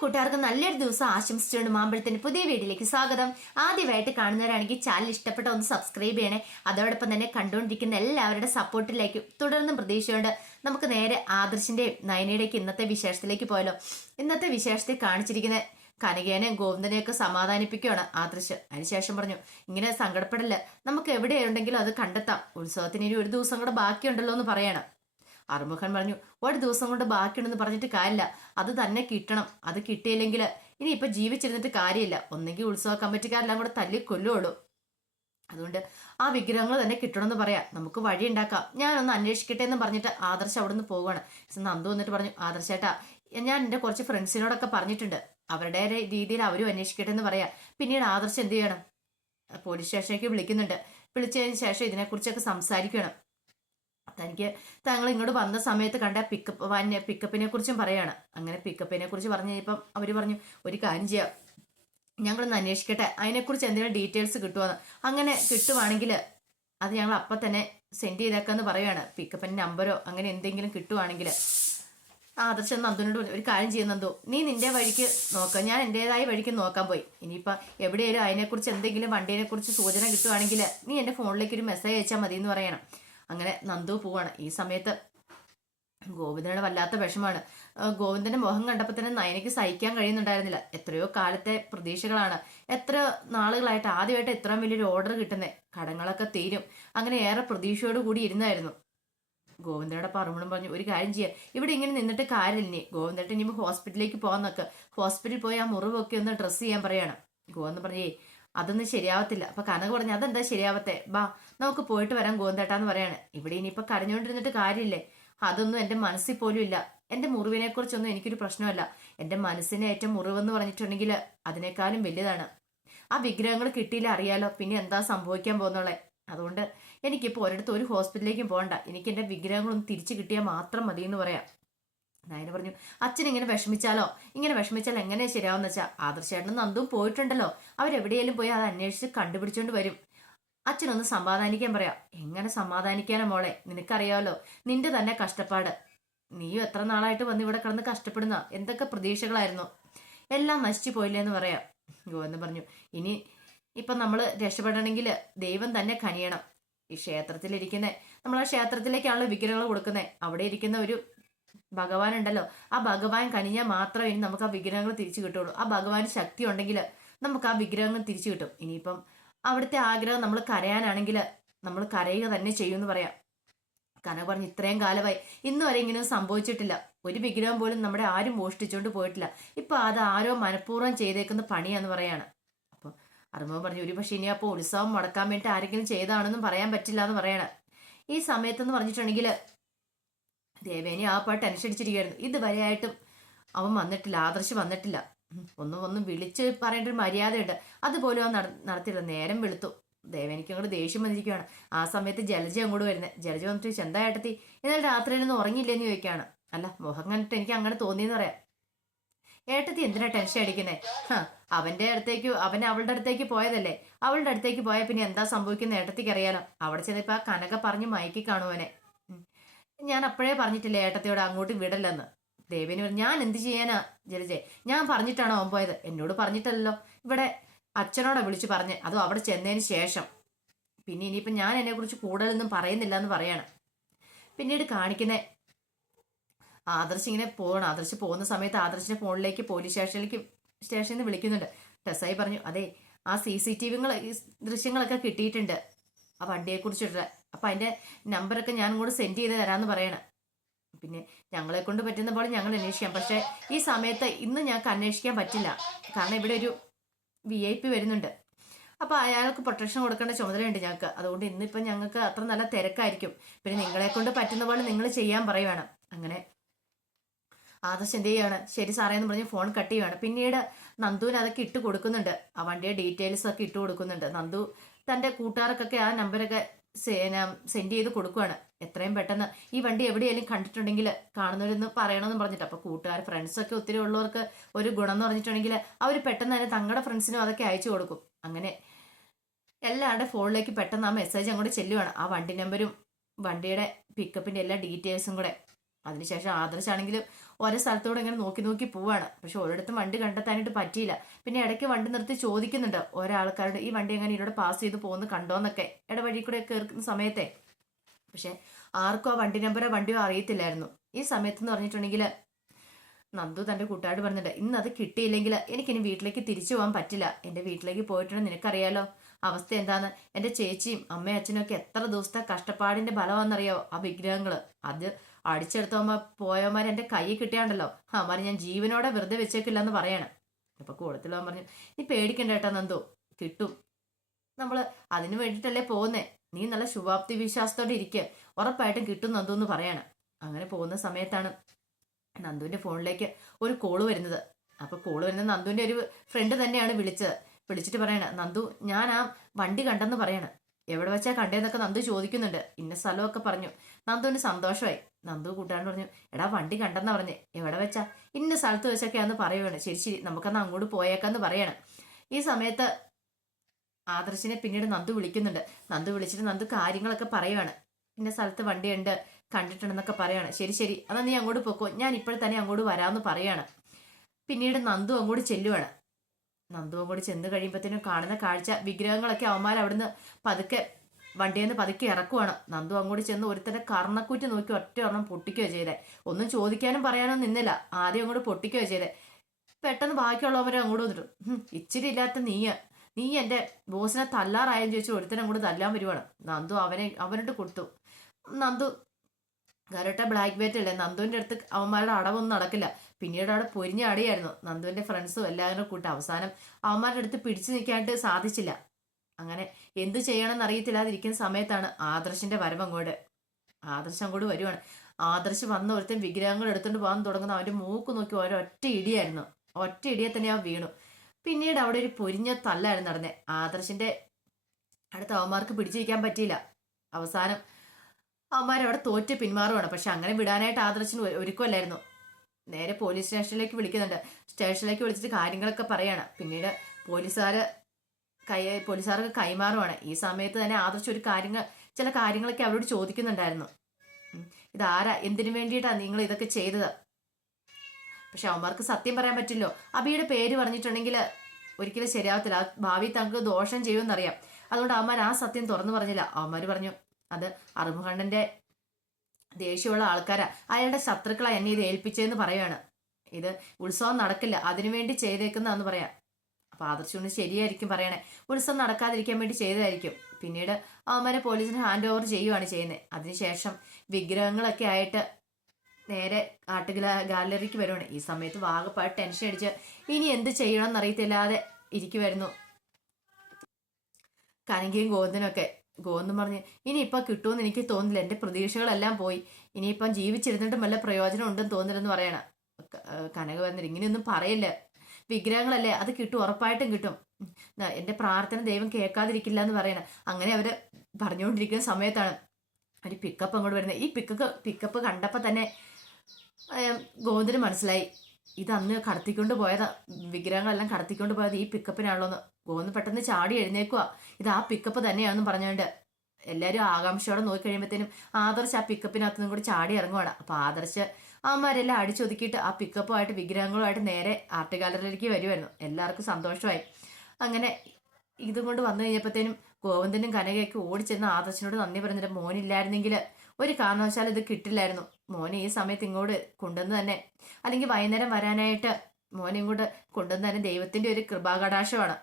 കൂട്ടുകാർക്ക് നല്ലൊരു ദിവസം ആശംസിച്ചുകൊണ്ട് മാമ്പഴത്തിന്റെ പുതിയ വീഡിയോയിലേക്ക് സ്വാഗതം. ആദ്യമായിട്ട് കാണുന്നവരാണെങ്കിൽ ചാനൽ ഇഷ്ടപ്പെട്ട ഒന്ന് സബ്സ്ക്രൈബ് ചെയ്യണേ. അതോടൊപ്പം തന്നെ കണ്ടുകൊണ്ടിരിക്കുന്ന എല്ലാവരുടെ സപ്പോർട്ടിലേക്ക് തുടർന്നും പ്രതീക്ഷയുണ്ട്. നമുക്ക് നേരെ ആദർശിന്റെയും നയനയുടെയൊക്കെ ഇന്നത്തെ വിശേഷത്തിലേക്ക് പോയല്ലോ. ഇന്നത്തെ വിശേഷത്തിൽ കാണിച്ചിരിക്കുന്ന കനകേനെയും ഗോവിന്ദനെയൊക്കെ സമാധാനിപ്പിക്കുകയാണ് ആദർശ്. അതിനുശേഷം പറഞ്ഞു, ഇങ്ങനെ സങ്കടപ്പെടല്ല, നമുക്ക് എവിടെയുണ്ടെങ്കിലും അത് കണ്ടെത്താം. ഉത്സവത്തിന് ഇനി ഒരു ദിവസം കൂടെ ബാക്കിയുണ്ടല്ലോ എന്ന് പറയണം. അറുമുഖൻ പറഞ്ഞു, ഒരു ദിവസം കൊണ്ട് ബാക്കിയുണ്ടെന്ന് പറഞ്ഞിട്ട് കാര്യമില്ല, അത് തന്നെ കിട്ടണം. അത് കിട്ടിയില്ലെങ്കിൽ ഇനി ഇപ്പൊ ജീവിച്ചിരുന്നിട്ട് കാര്യമില്ല. ഒന്നെങ്കിൽ ഉത്സവ കമ്മിറ്റിക്കാരെല്ലാം കൂടെ തല്ലി കൊല്ലുള്ളൂ. അതുകൊണ്ട് ആ വിഗ്രഹങ്ങൾ തന്നെ കിട്ടണമെന്ന് പറയാം, നമുക്ക് വഴി ഉണ്ടാക്കാം, ഞാനൊന്ന് അന്വേഷിക്കട്ടെ എന്ന് പറഞ്ഞിട്ട് ആദർശ് അവിടെ നിന്ന് പോവുകയാണ്. നന്ദു വന്നിട്ട് പറഞ്ഞു, ആദർശേട്ടാ, ഞാൻ എൻ്റെ കുറച്ച് ഫ്രണ്ട്സിനോടൊക്കെ പറഞ്ഞിട്ടുണ്ട്, അവരുടെ രീതിയിൽ അവരും അന്വേഷിക്കട്ടെ എന്ന് പറയാം. പിന്നീട് ആദർശ് എന്ത് ചെയ്യണം, പോലീസ് സ്റ്റേഷനിലേക്ക് വിളിക്കുന്നുണ്ട്. വിളിച്ചതിന് ശേഷം ഇതിനെക്കുറിച്ചൊക്കെ സംസാരിക്കണം. തനിക്ക് താങ്കൾ ഇങ്ങോട്ട് വന്ന സമയത്ത് കണ്ട പിക്കപ്പിനെ കുറിച്ചും പറയാണ്. അങ്ങനെ പിക്കപ്പിനെ കുറിച്ച് പറഞ്ഞു കഴിഞ്ഞപ്പം അവര് പറഞ്ഞു, ഒരു കാര്യം ചെയ്യാം, ഞങ്ങളൊന്ന് അന്വേഷിക്കട്ടെ, അതിനെക്കുറിച്ച് എന്തെങ്കിലും ഡീറ്റെയിൽസ് കിട്ടുമെന്ന്. അങ്ങനെ കിട്ടുവാണെങ്കിൽ അത് ഞങ്ങൾ അപ്പം തന്നെ സെൻഡ് ചെയ്തേക്കാന്ന് പറയുകയാണ്. പിക്കപ്പിന്റെ നമ്പരോ അങ്ങനെ എന്തെങ്കിലും കിട്ടുവാണെങ്കിൽ. ആദർശം നന്ദുനോട് ഒരു കാര്യം ചെയ്യുന്നതോ, നീ നിന്റെ വഴിക്ക് നോക്കാം, ഞാൻ എൻ്റെതായ വഴിക്ക് നോക്കാൻ പോയി. ഇനിയിപ്പോൾ എവിടെയായാലും അതിനെക്കുറിച്ച് എന്തെങ്കിലും വണ്ടീനെ കുറിച്ച് സൂചന കിട്ടുവാണെങ്കിൽ നീ എൻ്റെ ഫോണിലേക്ക് ഒരു മെസ്സേജ് അയച്ചാൽ മതി എന്ന് പറയണം. അങ്ങനെ നന്ദു പോവാണ്. ഈ സമയത്ത് ഗോവിന്ദയുടെ വല്ലാത്ത വിഷമാണ്. ഗോവിന്ദന്റെ മുഖം കണ്ടപ്പോൾ തന്നെ നയനയ്ക്ക് സഹിക്കാൻ കഴിയുന്നുണ്ടായിരുന്നില്ല. എത്രയോ കാലത്തെ പ്രതീക്ഷകളാണ്, എത്ര നാളുകളായിട്ട് ആദ്യമായിട്ട് ഇത്രയും വലിയൊരു ഓർഡർ കിട്ടുന്നത്. കടങ്ങളൊക്കെ തീരും, അങ്ങനെ ഏറെ പ്രതീക്ഷയോട് കൂടി ഇരുന്നായിരുന്നു. ഗോവിന്ദയുടെ പറമ്പളും പറഞ്ഞു, ഒരു കാര്യം ചെയ്യാം, ഇവിടെ ഇങ്ങനെ നിന്നിട്ട് കാര്യമില്ലേ, ഗോവിന്ദട്ട് ഇനിയിപ്പോൾ ഹോസ്പിറ്റലിലേക്ക് പോകാൻ നോക്ക്, ഹോസ്പിറ്റലിൽ പോയി ആ മുറിവൊക്കെ ഒന്ന് ഡ്രസ്സ് ചെയ്യാൻ പറയണം. ഗോവിന്ദൻ പറഞ്ഞേ, അതൊന്നും ശരിയാവത്തില്ല. അപ്പൊ കനക പറഞ്ഞു, അതെന്താ ശരിയാവത്തെ, ബാ നമുക്ക് പോയിട്ട് വരാൻ ഗോവിന്ദേട്ടാന്ന് പറയാണ്. ഇവിടെ ഇനിയിപ്പൊ കരഞ്ഞുകൊണ്ടിരുന്നിട്ട് കാര്യമില്ലേ, അതൊന്നും എന്റെ മനസ്സിൽ പോലും ഇല്ല. എന്റെ മുറിവിനെ കുറിച്ചൊന്നും എനിക്കൊരു പ്രശ്നമല്ല. എന്റെ മനസ്സിനെ ഏറ്റവും മുറിവെന്ന് പറഞ്ഞിട്ടുണ്ടെങ്കിൽ അതിനേക്കാളും വലുതാണ്. ആ വിഗ്രഹങ്ങൾ കിട്ടിയില്ല അറിയാലോ, പിന്നെ എന്താ സംഭവിക്കാൻ പോകുന്നുള്ളേ. അതുകൊണ്ട് എനിക്കിപ്പോൾ ഒരിടത്ത് ഒരു ഹോസ്പിറ്റലിലേക്കും പോകണ്ട, എനിക്ക് എന്റെ വിഗ്രഹങ്ങളൊന്നും തിരിച്ചു കിട്ടിയാൽ മാത്രം മതി എന്ന് പറയാം. നയന പറഞ്ഞു, അച്ഛൻ ഇങ്ങനെ വിഷമിച്ചാൽ എങ്ങനെ ശരിയാവുന്ന വെച്ചാൽ, ആദർശേട്ടനും നന്ദും പോയിട്ടുണ്ടല്ലോ, അവരെവിടെയെങ്കിലും പോയി അത് അന്വേഷിച്ച് കണ്ടുപിടിച്ചോണ്ട് വരും. അച്ഛനൊന്ന് സമാധാനിക്കാൻ പറയാം. എങ്ങനെ സമാധാനിക്കാനോ മോളെ, നിനക്കറിയാമല്ലോ നിന്റെ തന്നെ കഷ്ടപ്പാട്. നീയും എത്ര നാളായിട്ട് വന്ന് ഇവിടെ കിടന്ന് കഷ്ടപ്പെടുന്ന, എന്തൊക്കെ പ്രതീക്ഷകളായിരുന്നു, എല്ലാം നശിച്ചു പോയില്ലേ എന്ന് പറയാം. ഗോവിന്ദൻ പറഞ്ഞു, ഇപ്പൊ നമ്മൾ രക്ഷപ്പെടണമെങ്കിൽ ദൈവം തന്നെ കനിയണം. ഈ ക്ഷേത്രത്തിലിരിക്കുന്ന, നമ്മൾ ആ ക്ഷേത്രത്തിലേക്കാണല്ലോ വിഗ്രഹങ്ങൾ കൊടുക്കുന്നത്, അവിടെ ഇരിക്കുന്ന ഒരു ഭഗവാൻ ഉണ്ടല്ലോ, ആ ഭഗവാൻ കനിഞ്ഞാൽ മാത്രമേ ഇനി നമുക്ക് ആ വിഗ്രഹങ്ങൾ തിരിച്ചു കിട്ടുള്ളൂ. ആ ഭഗവാന് ശക്തി ഉണ്ടെങ്കിൽ നമുക്ക് ആ വിഗ്രഹങ്ങൾ തിരിച്ചു കിട്ടും. ഇനിയിപ്പം അവിടുത്തെ ആഗ്രഹം നമ്മൾ കരയാനാണെങ്കിൽ നമ്മൾ കരയുക തന്നെ ചെയ്യുമെന്ന് പറയാം. കനക പറഞ്ഞു, ഇത്രയും കാലമായി ഇന്ന് വരെ ഇങ്ങനെ സംഭവിച്ചിട്ടില്ല, ഒരു വിഗ്രഹം പോലും നമ്മുടെ ആരും മോഷ്ടിച്ചുകൊണ്ട് പോയിട്ടില്ല, ഇപ്പൊ അത് ആരോ മനഃപൂർവ്വം ചെയ്തേക്കുന്ന പണിയാന്ന് പറയാണ്. അപ്പൊ അറുമുഖൻ പറഞ്ഞു, ഒരു പക്ഷെ ഇനി അപ്പോൾ ഉത്സവം മുടക്കാൻ വേണ്ടി ആരെങ്കിലും ചെയ്താണെന്നും പറയാൻ പറ്റില്ല എന്ന് പറയണം. ഈ സമയത്തെന്ന് പറഞ്ഞിട്ടുണ്ടെങ്കിൽ ദേവേനി ആ പാട്ട് ടെൻഷൻ അടിച്ചിരിക്കുകയായിരുന്നു. ഇതുവരെയായിട്ടും അവൻ വന്നിട്ടില്ല, ആദർശ് വന്നിട്ടില്ല. ഒന്നും വിളിച്ച് പറയേണ്ട ഒരു മര്യാദയുണ്ട്, അതുപോലും അവൻ നടത്തിയില്ല. നേരം വെളുത്തു. ദേവേനിക്ക് അങ്ങോട്ട് ദേഷ്യം വന്നിരിക്കുകയാണ്. ആ സമയത്ത് ജലജ അങ്ങോട്ട് വരുന്നത്. ജലജ വന്നിട്ട് ചോദിച്ചു, എന്താ ഏട്ടത്തി ഇന്നലെ രാത്രിയിലൊന്നും ഉറങ്ങിയില്ലെന്ന് ചോദിക്കുകയാണ്. അല്ല, മുഖം കണ്ടിട്ട് എനിക്ക് അങ്ങനെ തോന്നിയെന്ന് പറയാം. ഏട്ടത്തി എന്തിനാ ടെൻഷൻ അടിക്കുന്നേ, അവൻ അവളുടെ അടുത്തേക്ക് പോയതല്ലേ, അവളുടെ അടുത്തേക്ക് പോയാൽ പിന്നെ എന്താ സംഭവിക്കുന്ന ഏട്ടത്തിക്ക് അറിയാലോ. അവിടെ ചെന്നപ്പോ ആ കനക പറഞ്ഞ് മയക്കി കാണുവനെ. ഞാൻ അപ്പോഴേ പറഞ്ഞിട്ടില്ലേ ഏട്ടത്തിയോട് അങ്ങോട്ട് വിടല്ലെന്ന്. ദേവേനി പറഞ്ഞു, ഞാൻ എന്ത് ചെയ്യാനാ ജലജെ, ഞാൻ പറഞ്ഞിട്ടാണോ അവൻ പോയത്, എന്നോട് പറഞ്ഞിട്ടല്ലോ. ഇവിടെ അച്ഛനോടെ വിളിച്ചു പറഞ്ഞ്, അതും അവിടെ ചെന്നതിന് ശേഷം. പിന്നെ ഇനിയിപ്പം ഞാൻ എന്നെ കുറിച്ച് കൂടുതലൊന്നും പറയുന്നില്ല എന്ന് പറയാണ്. പിന്നീട് കാണിക്കുന്ന ആദർശ് ഇങ്ങനെ പോകണം. ആദർശ് പോകുന്ന സമയത്ത് ആദർശിന്റെ ഫോണിലേക്ക് പോലീസ് സ്റ്റേഷനിൽ നിന്ന് വിളിക്കുന്നുണ്ട്. ടെസായി പറഞ്ഞു, അതെ ആ CCTV ദൃശ്യങ്ങളൊക്കെ കിട്ടിയിട്ടുണ്ട് ആ വണ്ടിയെ കുറിച്ചിട്ടുള്ള, അപ്പൊ അതിന്റെ നമ്പറൊക്കെ ഞാൻ കൂടെ സെൻഡ് ചെയ്ത് തരാമെന്ന് പറയണം. പിന്നെ ഞങ്ങളെ കൊണ്ട് പറ്റുന്ന പോലെ ഞങ്ങൾ അന്വേഷിക്കാം, പക്ഷെ ഈ സമയത്ത് ഇന്ന് ഞങ്ങൾക്ക് അന്വേഷിക്കാൻ പറ്റില്ല, കാരണം ഇവിടെ ഒരു VIP വരുന്നുണ്ട്, അപ്പൊ അയാൾക്ക് പ്രൊട്ടക്ഷൻ കൊടുക്കേണ്ട ചുമതലയുണ്ട് ഞങ്ങൾക്ക്. അതുകൊണ്ട് ഇന്നിപ്പം ഞങ്ങൾക്ക് അത്ര നല്ല തിരക്കായിരിക്കും, പിന്നെ നിങ്ങളെ കൊണ്ട് പറ്റുന്ന പോലെ നിങ്ങൾ ചെയ്യാൻ പറയുവാണ്. അങ്ങനെ ആദർശ് എന്ത് ചെയ്യാണ്, ശരി സാറേ എന്ന് പറഞ്ഞ് ഫോൺ കട്ട് ചെയ്യുകയാണ്. പിന്നീട് നന്ദുവിന് അതൊക്കെ ഇട്ട് കൊടുക്കുന്നുണ്ട്, ആ വണ്ടിയുടെ ഡീറ്റെയിൽസ് ഒക്കെ ഇട്ട് കൊടുക്കുന്നുണ്ട്. നന്ദു തന്റെ കൂട്ടുകാർക്കൊക്കെ ആ നമ്പരൊക്കെ സെൻഡ് ചെയ്ത് കൊടുക്കുകയാണ്. എത്രയും പെട്ടെന്ന് ഈ വണ്ടി എവിടെയെങ്കിലും കണ്ടിട്ടുണ്ടെങ്കിൽ കാണുന്നവരൊന്ന് പറയണമെന്ന് പറഞ്ഞിട്ട്. അപ്പൊ കൂട്ടുകാർ ഫ്രണ്ട്സൊക്കെ ഒത്തിരി ഉള്ളവർക്ക് ഒരു ഗുണം എന്ന് പറഞ്ഞിട്ടുണ്ടെങ്കിൽ അവർ പെട്ടെന്ന് തന്നെ തങ്ങളുടെ ഫ്രണ്ട്സിനും അതൊക്കെ അയച്ചു കൊടുക്കും. അങ്ങനെ എല്ലാവരുടെ ഫോണിലേക്ക് പെട്ടെന്ന് ആ മെസ്സേജ് അങ്ങോട്ട് ചെല്ലുവാണ്. ആ വണ്ടി നമ്പരും വണ്ടിയുടെ പിക്കപ്പിന്റെ എല്ലാ ഡീറ്റെയിൽസും കൂടെ. അതിനുശേഷം ആദർശാണെങ്കിൽ ഓരോ സ്ഥലത്തോടെ ഇങ്ങനെ നോക്കി നോക്കി പോവാണ്. പക്ഷെ ഒരിടത്തും വണ്ടി കണ്ടെത്താനായിട്ട് പറ്റിയില്ല. പിന്നെ ഇടയ്ക്ക് വണ്ടി നിർത്തി ചോദിക്കുന്നുണ്ട് ഓരോ ആൾക്കാരുടെ, ഈ വണ്ടി എങ്ങനെ ഇതിലൂടെ പാസ് ചെയ്ത് പോകുന്നു കണ്ടോന്നൊക്കെ, ഇടവഴി കൂടെ കയറുന്ന സമയത്തെ. പക്ഷെ ആർക്കും ആ വണ്ടി നമ്പറോ വണ്ടിയോ അറിയത്തില്ലായിരുന്നു. ഈ സമയത്ത് എന്ന് പറഞ്ഞിട്ടുണ്ടെങ്കിൽ നന്ദു തന്റെ കൂട്ടുകാരോട് പറഞ്ഞിട്ട്, ഇന്ന് അത് കിട്ടിയില്ലെങ്കിൽ എനിക്കിനി വീട്ടിലേക്ക് തിരിച്ചു പോകാൻ പറ്റില്ല. എന്റെ വീട്ടിലേക്ക് പോയിട്ടുണ്ടെങ്കിൽ നിനക്കറിയാലോ അവസ്ഥ എന്താന്ന്. എന്റെ ചേച്ചിയും അമ്മയും അച്ഛനും ഒക്കെ എത്ര ദിവസത്തെ കഷ്ടപ്പാടിന്റെ ഫലമാണെന്നറിയോ ആ വിഗ്രഹങ്ങള്. അത് അടിച്ചെടുത്തോമ്പോ പോയവന്മാർ എന്റെ കൈ കിട്ടിയാണ്ടല്ലോ അവന്മാർ ഞാൻ ജീവനോടെ വെറുതെ വെച്ചേക്കില്ല എന്ന് പറയണം. അപ്പൊ കൂടത്തിലവൻ പറഞ്ഞു, നീ പേടിക്കണ്ട കേട്ടോ നന്ദു, കിട്ടും. നമ്മള് അതിനു വേണ്ടിയിട്ടല്ലേ പോകുന്നേ, നീ നല്ല ശുഭാപ്തി വിശ്വാസത്തോടെ ഇരിക്കുക, ഉറപ്പായിട്ടും കിട്ടും നന്ദു എന്ന് പറയണം. അങ്ങനെ പോകുന്ന സമയത്താണ് നന്ദുവിന്റെ ഫോണിലേക്ക് ഒരു കോള് വരുന്നത്. അപ്പൊ കോള് വരുന്നത് നന്ദുവിന്റെ ഒരു ഫ്രണ്ട് തന്നെയാണ് വിളിച്ചത്. വിളിച്ചിട്ട് പറയണ, നന്ദു ഞാൻ ആ വണ്ടി കണ്ടെന്ന് പറയണ. എവിടെ വെച്ചാ കണ്ടേന്നൊക്കെ നന്ദു ചോദിക്കുന്നുണ്ട്. ഇന്ന സ്ഥലമൊക്കെ പറഞ്ഞു. നന്ദുവിന് സന്തോഷമായി. നന്ദു കൂട്ടാൻ പറഞ്ഞു, എടാ വണ്ടി കണ്ടെന്നാ പറഞ്ഞേ, എവിടെ വെച്ചാ? ഇന്ന സ്ഥലത്ത് വെച്ചൊക്കെയാന്ന് പറയുവാണ്. ശരി ശരി നമുക്കന്ന് അങ്ങോട്ട് പോയേക്കാന്ന് പറയണം. ഈ സമയത്ത് ആദർശിനെ പിന്നീട് നന്ദു വിളിക്കുന്നുണ്ട്. നന്ദു വിളിച്ചിട്ട് നന്ദു കാര്യങ്ങളൊക്കെ പറയുവാണ്. ഇന്ന സ്ഥലത്ത് വണ്ടിയുണ്ട് കണ്ടിട്ടുണ്ടെന്നൊക്കെ പറയാണ്. ശരി ശരി എന്നാ നീ അങ്ങോട്ട് പോക്കോ, ഞാൻ ഇപ്പോൾ തന്നെ അങ്ങോട്ട് വരാമെന്ന് പറയാണ്. പിന്നീട് നന്ദു അങ്ങോട്ട് ചെല്ലുവാണ്. നന്ദു അങ്ങോട്ട് ചെന്ന് കഴിയുമ്പോഴത്തേനും കാണുന്ന കാഴ്ച, വിഗ്രഹങ്ങളൊക്കെ അവന്മാർ അവിടുന്ന് പതുക്കെ വണ്ടിയിൽ നിന്ന് പതുക്കെ ഇറക്കുവാണ്. നന്ദു അങ്ങോട്ട് ചെന്ന് ഒരുത്തന്റെ കർണക്കുറ്റി നോക്കി ഒറ്റ ഒരെണ്ണം പൊട്ടിക്കുകയോ ചെയ്തേ. ഒന്നും ചോദിക്കാനും പറയാനോ നിന്നില്ല, ആദ്യം അങ്ങോട്ട് പൊട്ടിക്കുകയോ ചെയ്തേ. പെട്ടെന്ന് ബാക്കിയുള്ളവരെ അങ്ങോട്ട് വന്നിട്ടു, ഇച്ചിരി ഇല്ലാത്ത നീ എന്റെ ബോസിനെ തല്ലാറായെന്ന് ചോദിച്ചു ഒരുത്തനെ അങ്ങോട്ട് തല്ലാൻ വരുവാണ്. നന്ദു അവനിട്ട് കൊടുത്തു. നന്ദു കരട്ട ബ്ലാക്ക് ബെൽറ്റ് അല്ലേ, നന്ദുവിന്റെ അടുത്ത് അവന്മാരുടെ അടവൊന്നും നടക്കില്ല. പിന്നീട് അവിടെ പൊരിഞ്ഞ അടിയായിരുന്നു. നന്ദുവിന്റെ ഫ്രണ്ട്സും എല്ലാവരും കൂട്ടി അവസാനം അവന്മാരുടെ അടുത്ത് പിടിച്ചു നിൽക്കാനായിട്ട് സാധിച്ചില്ല. അങ്ങനെ എന്ത് ചെയ്യണമെന്ന് അറിയത്തില്ലാതിരിക്കുന്ന സമയത്താണ് ആദർശിന്റെ വരവങ്ങോട്ട്. ആദർശം അങ്ങോട്ട് വരുവാണ്. ആദർശ് വന്ന ഒരുത്തൻ വിഗ്രഹങ്ങൾ എടുത്തുകൊണ്ട് പോകാൻ തുടങ്ങുന്ന അവന്റെ മൂക്ക് നോക്കി ഒരൊറ്റ ഇടിയായിരുന്നു. ഒറ്റ ഇടിയെ തന്നെ അവൻ വീണു. പിന്നീട് അവിടെ ഒരു പൊരിഞ്ഞ തല്ലായിരുന്നു നടന്നേ. ആദർശിന്റെ അടുത്ത അവന്മാർക്ക് പിടിച്ചിരിക്കാൻ പറ്റിയില്ല. അവസാനം അവന്മാരവിടെ തോറ്റ് പിന്മാറുവാണ്. പക്ഷെ അങ്ങനെ വിടാനായിട്ട് ആദർശിന് ഒരുക്കമല്ലായിരുന്നു. നേരെ പോലീസ് സ്റ്റേഷനിലേക്ക് വിളിക്കുന്നുണ്ട്. സ്റ്റേഷനിലേക്ക് വിളിച്ചിട്ട് കാര്യങ്ങളൊക്കെ പറയാണ്. പിന്നീട് പോലീസുകാർക്ക് കൈമാറുവാണ്. ഈ സമയത്ത് തന്നെ ആദർശ് ചില കാര്യങ്ങളൊക്കെ അവരോട് ചോദിക്കുന്നുണ്ടായിരുന്നു. ഇതാരാ, എന്തിനു വേണ്ടിയിട്ടാണ് നിങ്ങൾ ഇതൊക്കെ ചെയ്തത്? പക്ഷെ അവന്മാർക്ക് സത്യം പറയാൻ പറ്റില്ലോ. അബിയുടെ പേര് പറഞ്ഞിട്ടുണ്ടെങ്കിൽ ഒരിക്കലും ശരിയാവത്തില്ല, ഭാവി തങ്ങൾക്ക് ദോഷം ചെയ്യുമെന്നറിയാം. അതുകൊണ്ട് അവന്മാർ ആ സത്യം തുറന്നു പറഞ്ഞില്ല. അവന്മാർ പറഞ്ഞു, അത് അറുമുഖണ്ണന്റെ ദേഷ്യമുള്ള ആൾക്കാരാ, അയാളുടെ ശത്രുക്കളാ എന്നെ ഇത് ഏൽപ്പിച്ചതെന്ന് പറയാണ്. ഇത് ഉത്സവം നടക്കില്ല, അതിനുവേണ്ടി ചെയ്തേക്കുന്നതെന്ന് പറയാം. അപ്പൊ ആദർശന് ശരിയായിരിക്കും പറയണേ, ഉത്സവം നടക്കാതിരിക്കാൻ വേണ്ടി ചെയ്തതായിരിക്കും. പിന്നീട് അവന്മാരെ പോലീസിന് ഹാൻഡ് ഓവർ ചെയ്യുവാണ് ചെയ്യുന്നത്. അതിനുശേഷം വിഗ്രഹങ്ങളൊക്കെ ആയിട്ട് നേരെ ഗാലറിക്ക് വരുവാണ്. ഈ സമയത്ത് വാഗപ്പാട് ടെൻഷൻ അടിച്ച് ഇനി എന്ത് ചെയ്യണം എന്നറിയത്തില്ലാതെ ഇരിക്കുമായിരുന്നു കനകയും ഗോവിന്ദനൊക്കെ. ഗോവിന്ദൻ പറഞ്ഞ്, ഇനിയിപ്പം കിട്ടുമെന്ന് എനിക്ക് തോന്നുന്നില്ല, എൻ്റെ പ്രതീക്ഷകളെല്ലാം പോയി, ഇനിയിപ്പം ജീവിച്ചിരുന്നിട്ടും വല്ല പ്രയോജനം ഉണ്ടെന്ന് തോന്നില്ലെന്ന് പറയണം. കനക പറഞ്ഞിട്ട്, ഇങ്ങനെയൊന്നും പറയില്ല, വിഗ്രഹങ്ങളല്ലേ, അത് കിട്ടും, ഉറപ്പായിട്ടും കിട്ടും, എൻ്റെ പ്രാർത്ഥന ദൈവം കേൾക്കാതിരിക്കില്ല എന്ന് പറയണം. അങ്ങനെ അവര് പറഞ്ഞുകൊണ്ടിരിക്കുന്ന സമയത്താണ് ഒരു പിക്കപ്പ് അങ്ങോട്ട് വരുന്നത്. ഈ പിക്കപ്പ് കണ്ടപ്പോൾ തന്നെ ഗോവിന്ദന് മനസ്സിലായി, ഇത് അന്ന് കടത്തിക്കൊണ്ട് പോയതാ, വിഗ്രഹങ്ങളെല്ലാം കടത്തിക്കൊണ്ട് പോയത് ഈ പിക്കപ്പിനാണല്ലോന്ന്. ഗോവിന്ദൻ പെട്ടെന്ന് ചാടി എഴുന്നേക്കുക. ഇത് ആ പിക്കപ്പ് തന്നെയാണെന്ന് പറഞ്ഞുകൊണ്ട് എല്ലാവരും ആകാംക്ഷയോടെ നോക്കി കഴിയുമ്പോഴത്തേനും ആദർശ് ആ പിക്കപ്പിനകത്തുനിന്നും കൂടി ചാടി ഇറങ്ങുവാണ്. അപ്പൊ ആദർശ് അവന്മാരെല്ലാം അടിച്ചൊതുക്കിയിട്ട് ആ പിക്കപ്പുമായിട്ട് വിഗ്രഹങ്ങളുമായിട്ട് നേരെ ആർട്ട് ഗാലറിയിലേക്ക് വരുമായിരുന്നു. എല്ലാവർക്കും സന്തോഷമായി. അങ്ങനെ ഇതും കൊണ്ട് വന്നു കഴിഞ്ഞപ്പോഴത്തേനും ഗോവിന്ദനും കനകയൊക്കെ ഓടിച്ചെന്ന് ആദർശിനോട് നന്ദി പറഞ്ഞിട്ട്, മോനില്ലായിരുന്നെങ്കിൽ ഒരു കാരണവശാലും ഇത് കിട്ടില്ലായിരുന്നു, മോനെ ഈ സമയത്ത് ഇങ്ങോട്ട് കൊണ്ടുവന്ന് തന്നെ, അല്ലെങ്കിൽ വൈകുന്നേരം വരാനായിട്ട് മോനെ ഇങ്ങോട്ട് കൊണ്ടുവന്ന് തന്നെ ദൈവത്തിന്റെ ഒരു കൃപാകടാശമാണ്.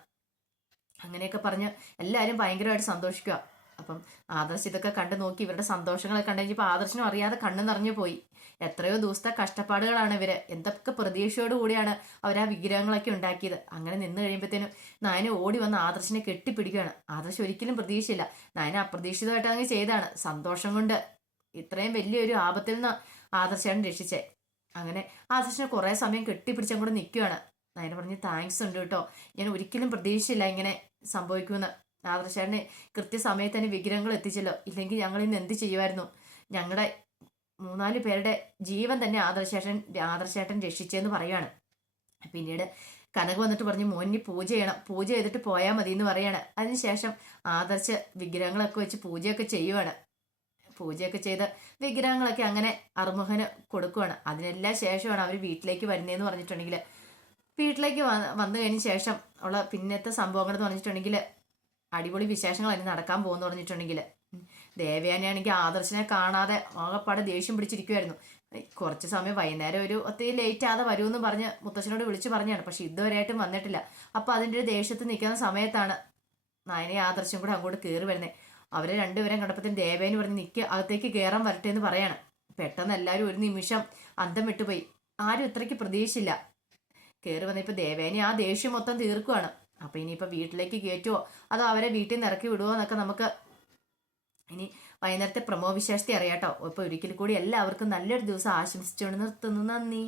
അങ്ങനെയൊക്കെ പറഞ്ഞ് എല്ലാവരും ഭയങ്കരമായിട്ട് സന്തോഷിക്കുക. അപ്പം ആദർശ് ഇതൊക്കെ കണ്ടു നോക്കി, ഇവരുടെ സന്തോഷങ്ങളൊക്കെ കണ്ടു കഴിഞ്ഞപ്പോൾ ആദർശിനും അറിയാതെ കണ്ണു നിറഞ്ഞു പോയി. എത്രയോ ദിവസത്തെ കഷ്ടപ്പാടുകളാണ് ഇവര്, എന്തൊക്കെ പ്രതീക്ഷയോട് കൂടിയാണ് അവർ ആ വിഗ്രഹങ്ങളൊക്കെ ഉണ്ടാക്കിയത്. അങ്ങനെ നിന്ന് കഴിയുമ്പോഴത്തേനും നായന ഓടി വന്ന് ആദർശിനെ കെട്ടിപ്പിടിക്കുകയാണ്. ആദർശ് ഒരിക്കലും പ്രതീക്ഷയില്ല, നായന അപ്രതീക്ഷിതമായിട്ട് അങ്ങ് ചെയ്താണ്. സന്തോഷം കൊണ്ട് ഇത്രയും വലിയൊരു ആപത്തിൽ നിന്ന് ആദർശാണ് രക്ഷിച്ചേ. അങ്ങനെ ആദർശിനെ കുറെ സമയം കെട്ടിപ്പിടിച്ചങ്ങോട്ട് നിൽക്കുകയാണ്. നായന പറഞ്ഞ്, താങ്ക്സ് ഉണ്ട് കേട്ടോ, ഞാൻ ഒരിക്കലും പ്രതീക്ഷിച്ചില്ല ഇങ്ങനെ സംഭവിക്കുമെന്ന്. ആദർശാടിന് കൃത്യസമയത്ത് തന്നെ വിഗ്രഹങ്ങൾ എത്തിച്ചല്ലോ, ഇല്ലെങ്കിൽ ഞങ്ങൾ ഇന്ന് എന്ത് ചെയ്യുമായിരുന്നു? ഞങ്ങളുടെ 3-4 പേരുടെ ജീവൻ തന്നെ ആദർശേട്ടൻ രക്ഷിച്ചെന്ന് പറയാണ്. പിന്നീട് കനക വന്നിട്ട് പറഞ്ഞു, മോനി പൂജ ചെയ്യണം, പൂജ ചെയ്തിട്ട് പോയാൽ മതി എന്ന് പറയാണ്. അതിനുശേഷം ആദർശ് വിഗ്രഹങ്ങളൊക്കെ വെച്ച് പൂജയൊക്കെ ചെയ്യുവാണ്. പൂജയൊക്കെ ചെയ്ത് വിഗ്രഹങ്ങളൊക്കെ അങ്ങനെ അറുമുഖന് കൊടുക്കുവാണ്. അതിനെല്ലാം ശേഷമാണ് അവർ വീട്ടിലേക്ക് വരുന്നതെന്ന് പറഞ്ഞിട്ടുണ്ടെങ്കിൽ വീട്ടിലേക്ക് വന്നു കഴിഞ്ഞ ശേഷം ഉള്ള പിന്നത്തെ സംഭവങ്ങൾ എന്ന് പറഞ്ഞിട്ടുണ്ടെങ്കിൽ അടിപൊളി വിശേഷങ്ങളായിരുന്നു നടക്കാൻ പോകുന്നു പറഞ്ഞിട്ടുണ്ടെങ്കിൽ ദേവയാനിയാണെങ്കിൽ ആദർശനെ കാണാതെ ആകെപ്പാടെ ദേഷ്യം പിടിച്ചിരിക്കുമായിരുന്നു. കുറച്ച് സമയം വൈകുന്നേരം ഒരു ഒത്തിരി ലേറ്റ് ആതെ വരുമെന്ന് പറഞ്ഞ് മുത്തശ്ശനോട് വിളിച്ചു പറഞ്ഞാണ്. പക്ഷെ ഇതുവരെയായിട്ടും വന്നിട്ടില്ല. അപ്പൊ അതിൻ്റെ ഒരു ദേഷ്യത്ത് നിൽക്കുന്ന സമയത്താണ് നയനെ ആദർശം കൂടെ അങ്ങോട്ട് കയറി വരുന്നത്. അവരെ രണ്ടുപേരും കണ്ടപ്പത്തിന് ദേവേന് പറഞ്ഞ് നിൽക്കുക അകത്തേക്ക് കയറാൻ വരട്ടെ എന്ന് പറയാണ്. പെട്ടെന്ന് എല്ലാവരും ഒരു നിമിഷം അന്തം വിട്ടുപോയി. ആരും ഇത്രയ്ക്ക് പ്രതീക്ഷിച്ചില്ല. കയറി വന്നപ്പോൾ ദേവേനെ ആ ദേഷ്യം മൊത്തം തീർക്കുവാണ്. അപ്പൊ ഇനിയിപ്പോൾ വീട്ടിലേക്ക് കയറ്റുമോ അതോ അവരെ വീട്ടിൽ നിന്ന് ഇറക്കി വിടുമോ എന്നൊക്കെ നമുക്ക് ഇനി വൈകുന്നേരത്തെ പ്രമോ വിശേഷത്തെ അറിയാട്ടോ. ഇപ്പൊ ഒരിക്കൽ കൂടി എല്ലാവർക്കും നല്ലൊരു ദിവസം ആശംസിച്ചുകൊണ്ട് നിർത്തുന്നു. നന്ദി.